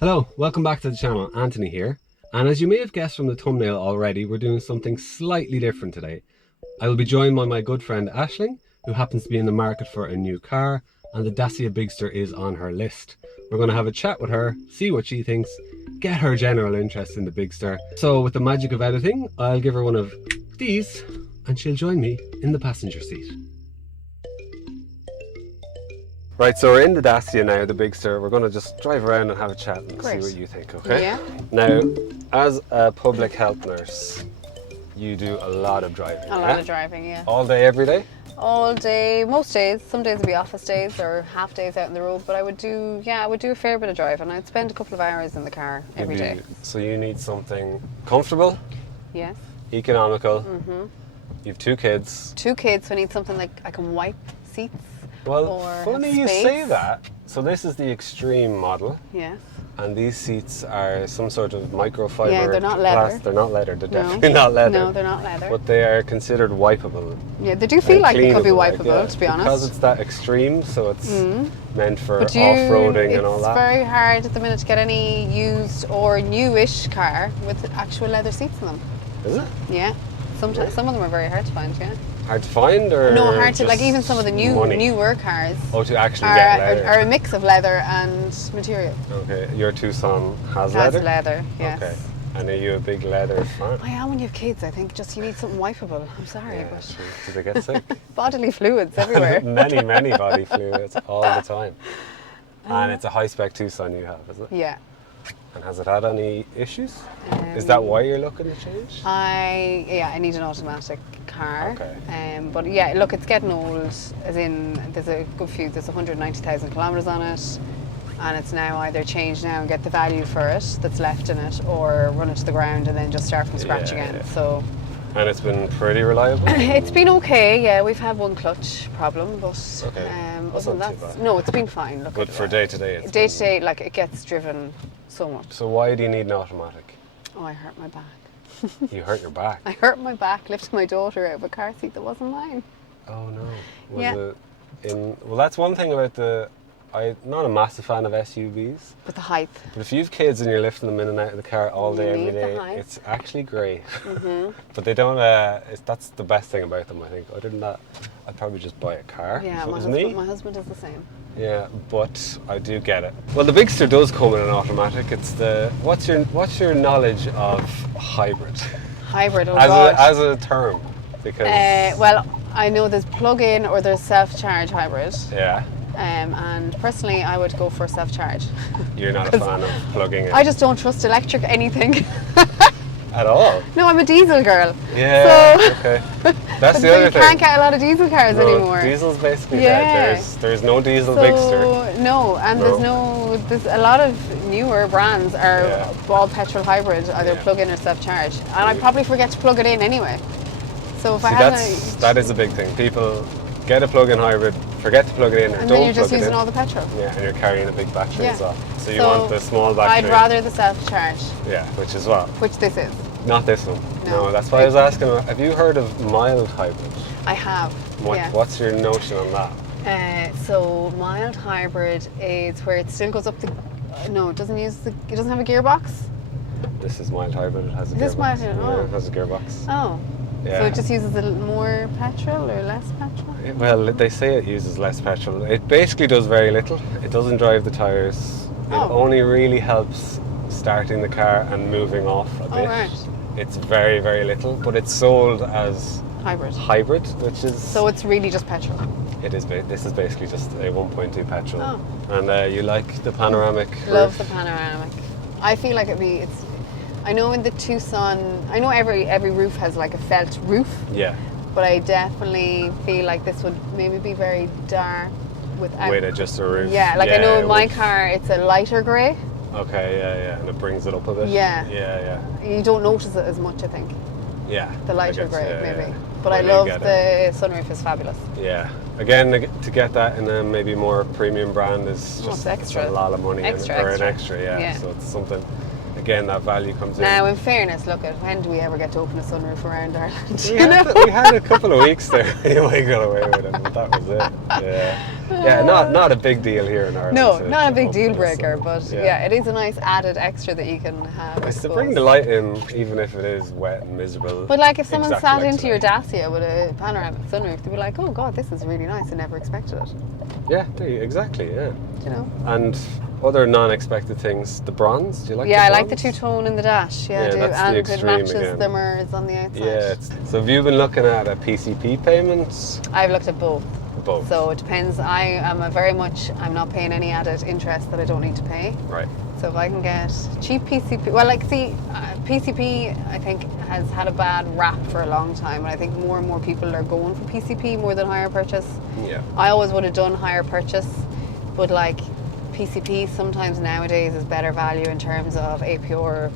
Hello, welcome back to the channel. Anthony here. And as you may have guessed from the thumbnail already, we're doing something slightly different today. I will be joined by my good friend Aisling, who happens to be in the market for a new car, and the Dacia Bigster is on her list. We're going to have a chat with her, see what she thinks, get her general interest in the Bigster. So with the magic of editing, I'll give her one of these and she'll join me in the passenger seat. Right, so we're in the Dacia now, the Bigster. We're going to just drive around and have a chat and see what you think, okay? Yeah. Now, as a public health nurse, you do a lot of driving. A lot of driving, yeah. All day, every day? All day, most days. Some days would be office days or half days out on the road, but I would do a fair bit of driving. I'd spend a couple of hours in the car every day. So you need something comfortable, Yes. economical. You have two kids. Two kids, so I need something like I can wipe seats. Well, or funny you say that. So this is the extreme model. Yes. And these seats are some sort of microfiber. Yeah, they're not leather. They're not leather. They're No. definitely not leather. No, they're not leather. But they are considered wipeable. Yeah, they do feel like they could be cleanable, wipeable, to be honest. Because it's that extreme, so it's meant for But off-roading and all that. It's very hard at the minute to get any used or newish car with actual leather seats in them. Is it? Yeah. Sometimes some of them are very hard to find, yeah. Hard to find, or No, hard to, just like even some of the newer cars Oh, to actually get leather. are a mix of leather and material. Okay, your Tucson has Has leather? leather, yes. Okay. And are you a big leather fan? I am when you have kids, I think just you need something wipeable. I'm sorry, Yeah, but true. Do they get sick? bodily fluids everywhere. many body fluids all the time. And it's a high-spec Tucson you have, is it? Yeah. And has it had any issues? Is that why you're looking to change? I need an automatic car. Okay. But yeah, look, it's getting old. As in, there's a good few. There's 190,000 kilometers on it, and it's now either change now and get the value for it that's left in it, or run it to the ground and then just start from scratch again. Yeah. So. And it's been pretty reliable? It's been okay, yeah. We've had one clutch problem, but Okay. That's other than not too that, bad. no, it's been fine. Look, But for day to day, it's day to day, like it gets driven so much. So why do you need an automatic? Oh, I hurt my back. You hurt your back. I hurt my back lifting my daughter out of a car seat that wasn't mine. Oh no. Was Yeah. it in? Well, that's one thing about I'm not a massive fan of SUVs. With the height. But if you have kids and you're lifting them in and out of the car all day, You every need the day, height. it's actually great. But they don't. That's the best thing about them, I think. Other than that, I'd probably just buy a car. Yeah, if it my was husband, me. my husband does the same. Yeah, but I do get it. Well, the Bigster does come in an automatic. It's the what's your knowledge of hybrid Hybrid, oh God. as a term? Because Well, I know there's plug-in or there's self-charge hybrid. yeah, And personally, I would go for self-charge. you're not a fan of plugging in I just don't trust electric anything. at all. No, I'm a diesel girl. Yeah. So, Okay. That's the so other you thing. can't get a lot of diesel cars No, anymore. Diesel's basically Yeah. dead. There's no diesel Bigster. No, and No. there's a lot of newer brands are Yeah. all petrol hybrid, either Yeah. plug-in or self-charge. And I probably forget to plug it in anyway. So if I See, have that is a big thing. People get a plug-in hybrid, forget to plug it in, or and don't then you're plug just it using in. all the petrol. Yeah, and you're carrying a big battery Yeah. as well. So you want the small battery. I'd rather the self-charge, Yeah, which is what? which this is. Not this one. No. No, that's why I was asking. Have you heard of mild hybrid? I have. Yeah. What's your notion on that? So mild hybrid is where it still goes up the. No, it doesn't use it doesn't have a gearbox. This is mild hybrid. It has a Is this gearbox. mild? Yeah, Oh. it has a gearbox. Oh. Yeah. So it just uses a little more petrol or less petrol? Well, they say it uses less petrol. It basically does very little. It doesn't drive the tires. It Oh. only really helps starting the car and moving off a bit. right. It's very, very little, but it's sold as Hybrid. hybrid, which is So it's really just petrol. it is. This is basically just a 1.2 petrol. Oh. And you like the panoramic Love roof? the panoramic. I feel like it's. I know in the Tucson, I know every roof has like a felt roof, Yeah, but I definitely feel like this would maybe be very dark without. with just a roof. Yeah, like I know it in my would- car it's a lighter grey. Okay, yeah, and it brings it up a bit. Yeah. Yeah. You don't notice it as much, I think. Yeah. The I lighter guess, grey, yeah, maybe. yeah. But I When you love get the sunroof is fabulous. Yeah. Again, to get that in a maybe more premium brand is Oh, just it's extra. a lot of money. Extra, or extra. an extra, yeah. Yeah. So it's something, again, that value comes Now, in. in fairness, look at when do we ever get to open a sunroof around Ireland? We had a couple of weeks there. You might got away with it, but that was it. Yeah. Yeah, not a big deal here in Ireland. No, to- not to a big up deal this, breaker, so, but yeah, it is a nice added extra that you can have. I It's to suppose. bring the light in, even if it is wet and miserable. But like if someone exactly sat like into your today. Dacia with a panoramic sunroof, they'd be like, "Oh God, this is really nice. I never expected it." Yeah, exactly, yeah. You know? And other non-expected things, the bronze, do you like Yeah, the I bronze? like the two-tone in the dash. Yeah, I do. that's the And it extreme matches again. the mirrors on the outside. Yeah, so have you been looking at a PCP payment? I've looked at both. Both. So it depends. I am I'm not paying any added interest that I don't need to pay. Right. So if I can get cheap PCP, well, like PCP, I think has had a bad rap for a long time, and I think more and more people are going for PCP more than hire purchase. Yeah. I always would have done hire purchase, but like PCP sometimes nowadays is better value in terms of APR,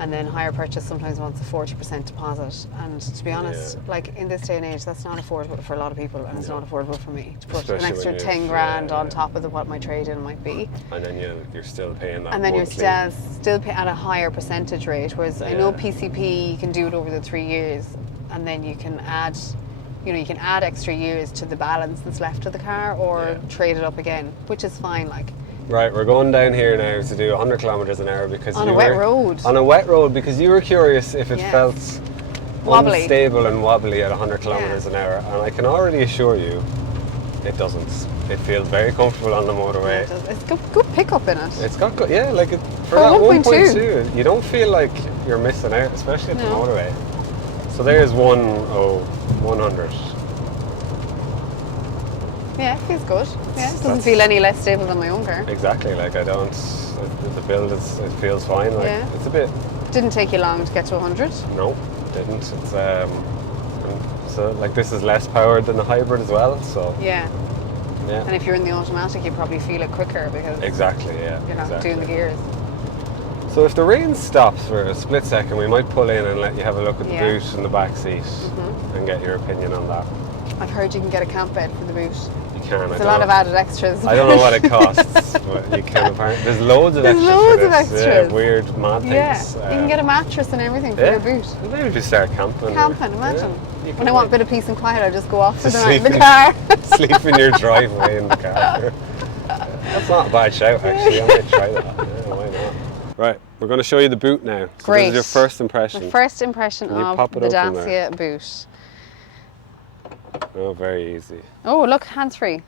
and then hire purchase sometimes wants a 40% deposit. And to be honest, like in this day and age, that's not affordable for a lot of people, and it's not affordable for me to put Especially an extra when 10 grand on top of what my trade-in might be. And then you're still paying that And then monthly. you're still pay at a higher percentage rate, whereas I know PCP, you can do it over the 3 years, and then you can add, you can add extra years to the balance that's left of the car, or trade it up again, which is fine. Like Right, we're going down here now to do 100 kilometers an hour because on you a wet were road. on a wet road because you were curious if it Yes. felt Wobbly. unstable and wobbly at 100 kilometers an hour, and I can already assure you, it doesn't. It feels very comfortable on the motorway. It's good pickup in it. It's got good, yeah, like for For that 1.2. 1.2, you don't feel like you're missing out, especially at the No. motorway. So there's 100. Yeah, it feels good. Yeah, it doesn't That's- feel any less stable than my own car. Exactly, like I don't. The build it feels fine. Like Yeah. it's a bit. Didn't take you long to get to 100. No, didn't. It's and so like this is less powered than the hybrid as well. So Yeah, yeah, and if you're in the automatic, you probably feel it quicker because exactly. Yeah, you're not exactly. doing the gears. So if the rain stops for a split second, we might pull in and let you have a look at the Yeah. boot and the back seat and get your opinion on that. I've heard you can get a camp bed for the boot. You can. There's a lot of added extras. I don't know what it costs, but you can apparently. There's loads of There's extras. loads for of this. extras. Yeah, weird, mad Yeah, things. you can get a mattress and everything for your boot. Maybe if you start camping. Camping, imagine. You When can, I want a like, bit of peace and quiet, I just go off for Just the night in the sleep car. sleep in your driveway in the car. That's not a bad shout, actually. I might try that. Yeah, why not? Right, we're going to show you the boot now. So Great. This is your first impression. My first impression Can you of pop it the open Dacia there? boot. Oh, very easy. Oh, look, hands-free.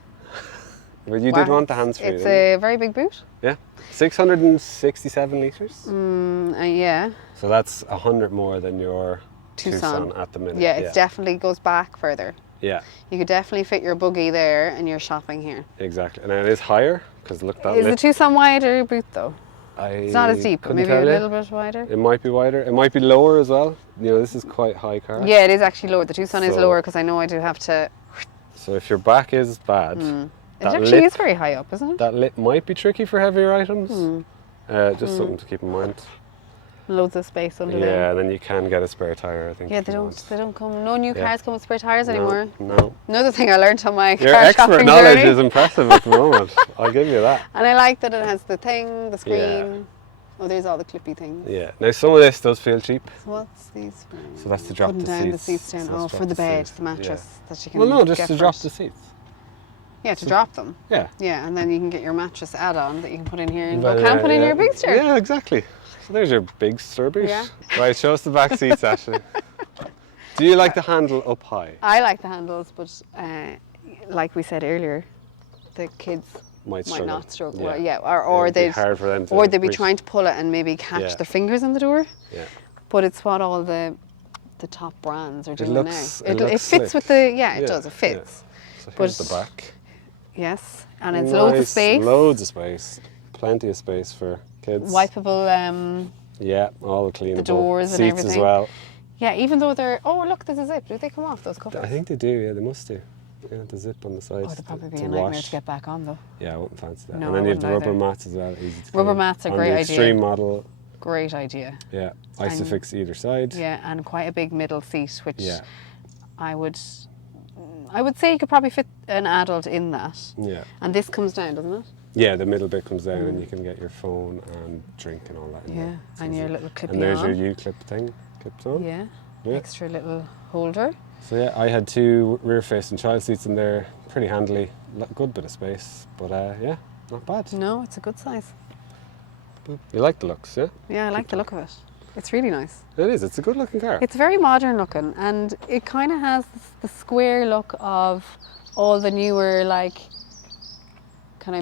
Well, you did Wow. want the hands-free. It's didn't you? a very big boot. Yeah, 667 litres. Yeah. So that's 100 more than your Tucson. Tucson at the minute. Yeah, it definitely goes back further. Yeah, You could definitely fit your buggy there and your shopping here. exactly. And it is higher because look that Is the lip. Tucson wider boot though? It's not as deep, but couldn't maybe tell a you. little bit wider. It might be wider. It might be lower as well. You know, this is quite high car. Yeah, it is actually lower. The Tucson is So- lower because I know I do have to. So if your back is bad, It that actually lip, is very high up, isn't it? that lip might be tricky for heavier items. Just something to keep in mind. Loads of space under Yeah, there. and then you can get a spare tire. I think. Yeah, if they you don't. want. They don't come. No new Yeah. cars come with spare tires No, anymore. No. Another thing I learned on my Your car expert shopping knowledge journey. is impressive at the moment. I'll give you that. And I like that it has the thing, the screen. Yeah. Oh, there's all the clippy things. Yeah. Now some of this does feel cheap. So what's these for? So that's to drop Putting the down the seats. seats down. So Oh, that's for drop the bed, seats. the mattress that you can Well, no, just get to for drop it. the seats. Yeah, to drop them. Yeah. Yeah, and then you can get your mattress add-on that you can put in here and But, go camping in your Bigster. Yeah, exactly. So there's your Bigster boot. Yeah. Right, show us the back seats, Ashley. Do you like the handle up high? I like the handles, but like we said earlier, the kids Might might struggle. not struggle. Yeah. Well, yeah, It or would be they'd hard for them to or they'd be reach. trying to pull it and maybe catch Yeah. their fingers in the door. Yeah. But it's what all the top brands are doing looks- now. it It looks fits slick. with the it Yeah, does, it fits. So here's But- the back. Yes, and it's loads of Nice, space. Loads of space. Plenty of space for kids. Wipeable. Yeah, all cleanable. doors and Seats as everything. well. Yeah, even though they're. Oh, look, there's a zip. Do they come off those covers? I think they do, yeah, they must do. Yeah, the zip on the sides. Oh, it'd probably be to a nightmare wash. to get back on though. Yeah, I wouldn't fancy that. No, and then I you have the wouldn't rubber either. mats as well, easy to Rubber clean. mats are On great the idea. extreme model, Great idea. yeah, Isofix either side. Yeah, and quite a big middle seat, which Yeah. I would say you could probably fit an adult in that. Yeah. And this comes down, doesn't it? Yeah, the middle bit comes down and you can get your phone and drink and all that in Yeah, there. So and easy. your little clippy And there's on. your U-clip thing, clipped on. Yeah. Yeah. Extra little holder. So yeah, I had 2 rear-facing child seats in there, pretty handily, good bit of space, but yeah, not bad. No, it's a good size. You like the looks, yeah? Yeah, I like the look of it. It's really nice. It is, it's a good looking car. It's very modern looking, and it kind of has the square look of all the newer, like, can I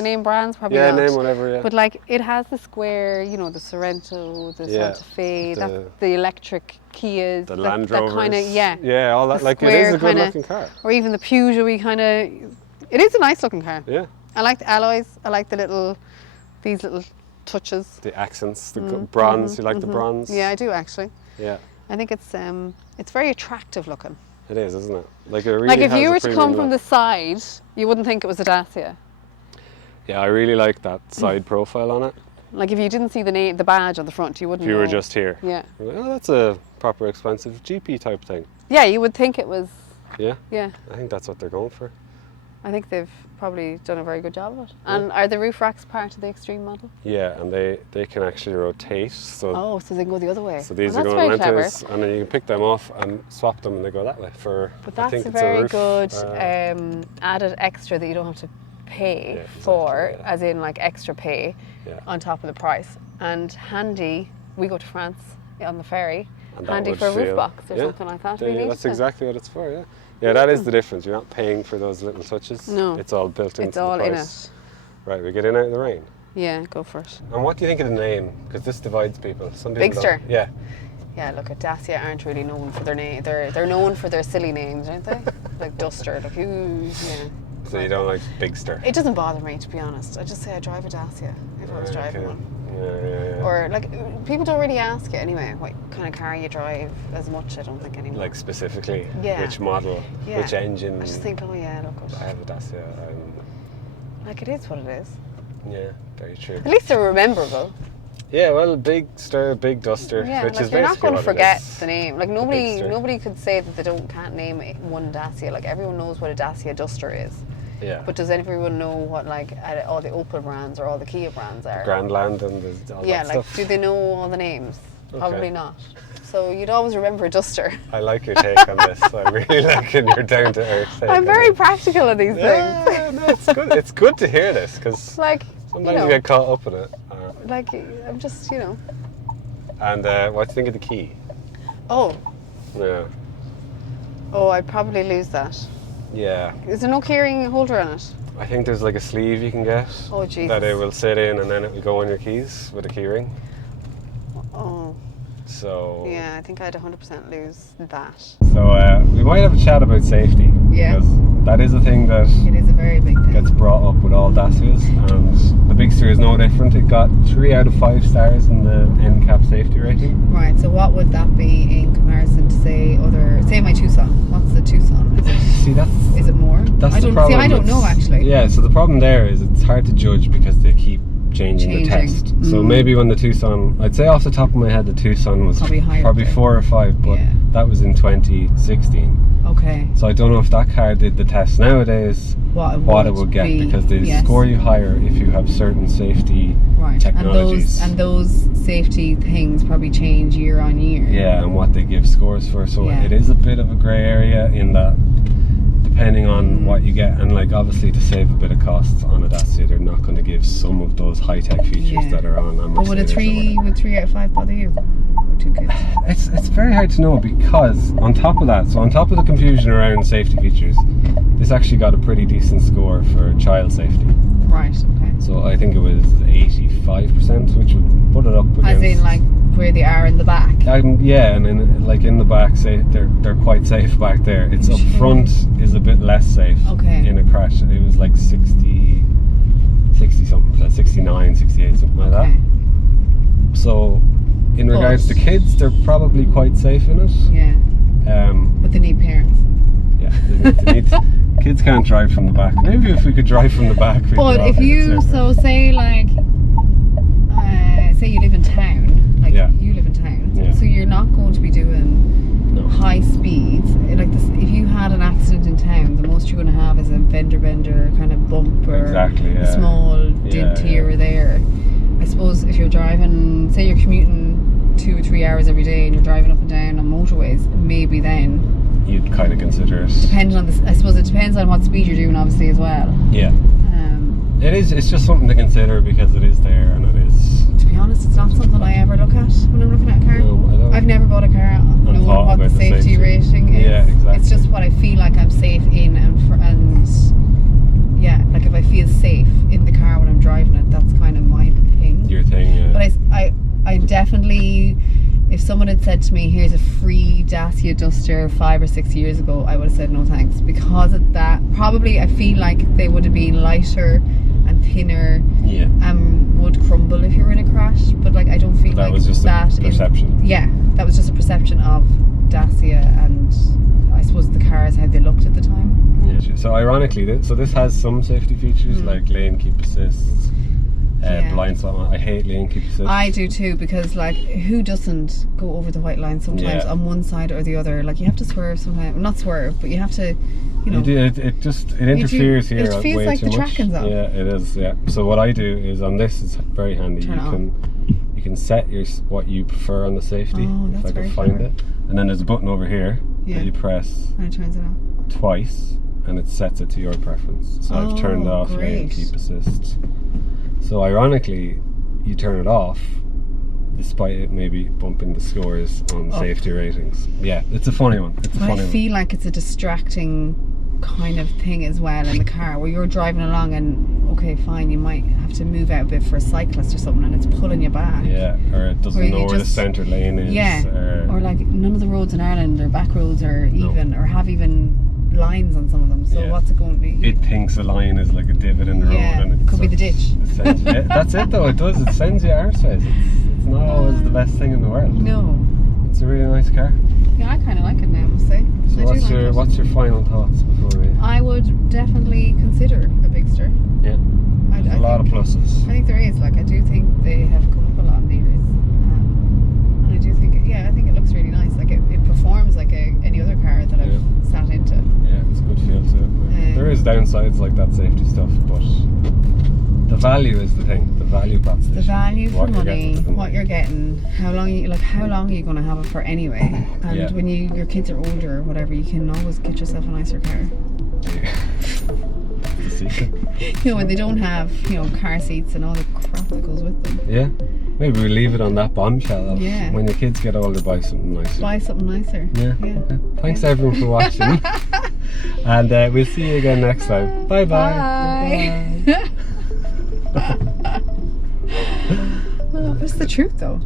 name brands? Probably yeah, not. name whatever, yeah. But like, it has the square, you know, the Sorento, the Santa Fe, the electric Kias, the Land Rovers. That kind of, yeah, all that. Like, it is a good looking car. Or even the Peugeot kind of. It is a nice looking car. Yeah. I like the alloys. I like these little touches. The accents, the bronze. You like the bronze? Yeah, I do actually. Yeah. I think it's very attractive looking. It is, isn't it? Like, it really like if has you a were to premium come from look. the side, you wouldn't think it was a Dacia. Yeah, I really like that side profile on it. Like if you didn't see the badge on the front, you wouldn't If you know. were just here. Yeah. You're like, oh, that's a proper expensive GP type thing. Yeah, you would think it was. Yeah. Yeah. I think that's what they're going for. I think they've probably done a very good job of it. And are the roof racks part of the Extreme model? Yeah, and they can actually rotate. So Oh, so they can go the other way. So these well, are that's going very clever. lengthways, and then you can pick them off and swap them, and they go that way. But I that's think a it's very roof, good added extra that you don't have to pay for, as in like extra pay on top of the price. And handy, we go to France on the ferry, and that handy would for a roof feel- box or something like that. That's exactly what it's for, yeah. Yeah, that is the difference. You're not paying for those little touches. No. It's all built into It's all the in price. it. Right, we get in out of the rain. Yeah, go for it. And what do you think of the name? Because this divides people. Some people Bigster. don't. Yeah. Yeah, look, Dacia aren't really known for their name. They're known for their silly names, aren't they? Like Duster, like ooh, yeah. So you don't like Bigster? It doesn't bother me, to be honest. I just say I drive a Dacia if I was driving one. Yeah. Or like, people don't really ask you anyway what kind of car you drive as much, I don't think anymore. Like specifically, Yeah. which model, which engine. I just think, oh yeah, look. I have a Dacia. Like, it is what it is. Yeah, very true. At least they're memorable. Yeah, well, Bigster, Big Duster, Yeah, which like is you're not basically going to what forget it is. the name. Like Bigster. nobody could say that they can't name one Dacia. Like everyone knows what a Dacia Duster is. Yeah. But does everyone know what like all the Opel brands or all the Kia brands are? Grandland and all Yeah, that like stuff. do they know all the names? Okay. Probably not. So you'd always remember a Duster. I like your take on this. I really like it. You're down to earth. take I'm on very it. practical at these things. Yeah, no, it's good. It's good to hear this because Like, sometimes you know, you get caught up in it. like I'm just, you know. And what do you think of the key? Oh, Yeah. I'd probably lose that. Yeah. Is there no keyring holder on it? I think there's like a sleeve you can get Oh, Jesus. that it will sit in, and then it will go on your keys with a key ring. Oh, So yeah, I think I'd 100% lose that. So we might have a chat about safety. Yeah. Because that is a thing that It is a very big thing. gets brought up with all Dacias, and the Bigster is no different. It got 3 out of 5 stars in the NCAP safety rating. Right, so what would that be in comparison to say my Tucson? What's the Tucson? Is it more? That's I the don't problem. I don't know actually. Yeah, so the problem there is it's hard to judge because they keep changing the test. So maybe when the Tucson, I'd say off the top of my head, the Tucson was Probably higher probably there. 4 or 5, but Yeah. that was in 2016. Okay. So I don't know if that car did the test nowadays, what it would get, be, because they yes. score you higher if you have certain safety technologies. And those safety things probably change year on year. Yeah, and what they give scores for. So Yeah. it is a bit of a grey area in that, depending on what you get, and like obviously to save a bit of costs on a Dacia, they're not going to give some of those high-tech features that are on a But would Mercedes or whatever. 3 out of 5 bother you? Or 2 kids? It's very hard to know, because on top of that, so on top of the confusion around safety features, this actually got a pretty decent score for child safety. Right, okay. So I think it was 85%, which would put it up against... As in like where they are in the back? Yeah, and in, like in the back, say they're quite safe back there. It's up front is a bit less safe. Okay. In a crash, it was like 60 something, 69, 68, something like that. So in regards to kids, they're probably quite safe in it. Yeah. Um, But they need parents. Yeah, they need kids can't drive from the back. Maybe if we could drive from the back. we'd be But all if right, you, safer. so say like, say you live in town, like you live in town, Yeah. so you're not going to be doing high speeds. Like this, if you had an accident in town, the most you're going to have is a fender bender kind of bump or a small dent here or there. I suppose if you're driving, say you're commuting 2 or 3 hours every day and you're driving up and down on motorways, maybe then You'd kind of consider it. depending on I suppose it depends on what speed you're doing, obviously, as well. Yeah. It's just something to consider because it is there and it is. To be honest, it's not something I ever look at when I'm looking at a car. No, I don't. I've never bought a car knowing thought what the about the safety safety. rating is. Yeah, exactly. It's just what I feel like I'm safe in, and yeah, like if I feel safe in the car when I'm driving it, that's kind of my thing. Your thing, yeah. But I definitely, if someone had said to me, here's a free Dacia Duster 5 or 6 years ago, I would have said no thanks, because of that. Probably I feel like they would have been lighter and thinner, Yeah. would crumble if you were in a crash, but like I don't feel That like was just that a perception. that was just a perception of Dacia and I suppose the cars, how they looked at the time. Yeah. So ironically, this has some safety features like lane keep assists, blind spot. I hate lane keep assists. I do too, because like who doesn't go over the white line sometimes on one side or the other? Like you have to swerve sometimes, not swerve, but you have to, you know. It interferes here. It feels way like too the much. tracking's off. Yeah, it is. Yeah. So what I do is on this, it's very handy. You can set what you prefer on the safety. Oh, that's if I very can find clever. it, and then there's a button over here that you press And it turns it off. twice, and it sets it to your preference. So I've turned off lane great. keep assist. So ironically, you turn it off, despite it maybe bumping the scores on safety ratings. Yeah, it's a funny one. I feel like it's a distracting kind of thing as well in the car, where you're driving along and okay, fine, you might have to move out a bit for a cyclist or something, and it's pulling you back. Yeah, or it doesn't know where the centre lane is. Yeah, or like none of the roads in Ireland or back roads are even, or have even lines on some of them. So what's it going to be? It thinks a line is like a divot in the road, and it could be the ditch. That's it though. It does. It sends you arseways. It's not always the best thing in the world. No. It's a really nice car. Yeah, I kind of like it now, I must say. So what's your final thoughts before we? I would definitely consider a Bigster. Yeah. There's a lot of pluses. I think there is. Like I do think they have come up a lot in the years, and I do think I think it looks really nice. Like it performs like any other car that I've sat into. Yeah, it's a good feel to it. There is downsides like that safety stuff, but the value is the thing. The value proposition. The value for money, what you're getting, how long are you going to have it for anyway? And when your kids are older or whatever, you can always get yourself a nicer car. The secret. When they don't have car seats and all the crap that goes with them. Yeah. Maybe we'll leave it on that bombshell of when your kids get older, buy something nicer. Buy something nicer. Yeah. Okay. Thanks everyone for watching. And we'll see you again next time. Bye bye. Bye. Well, it's the truth though.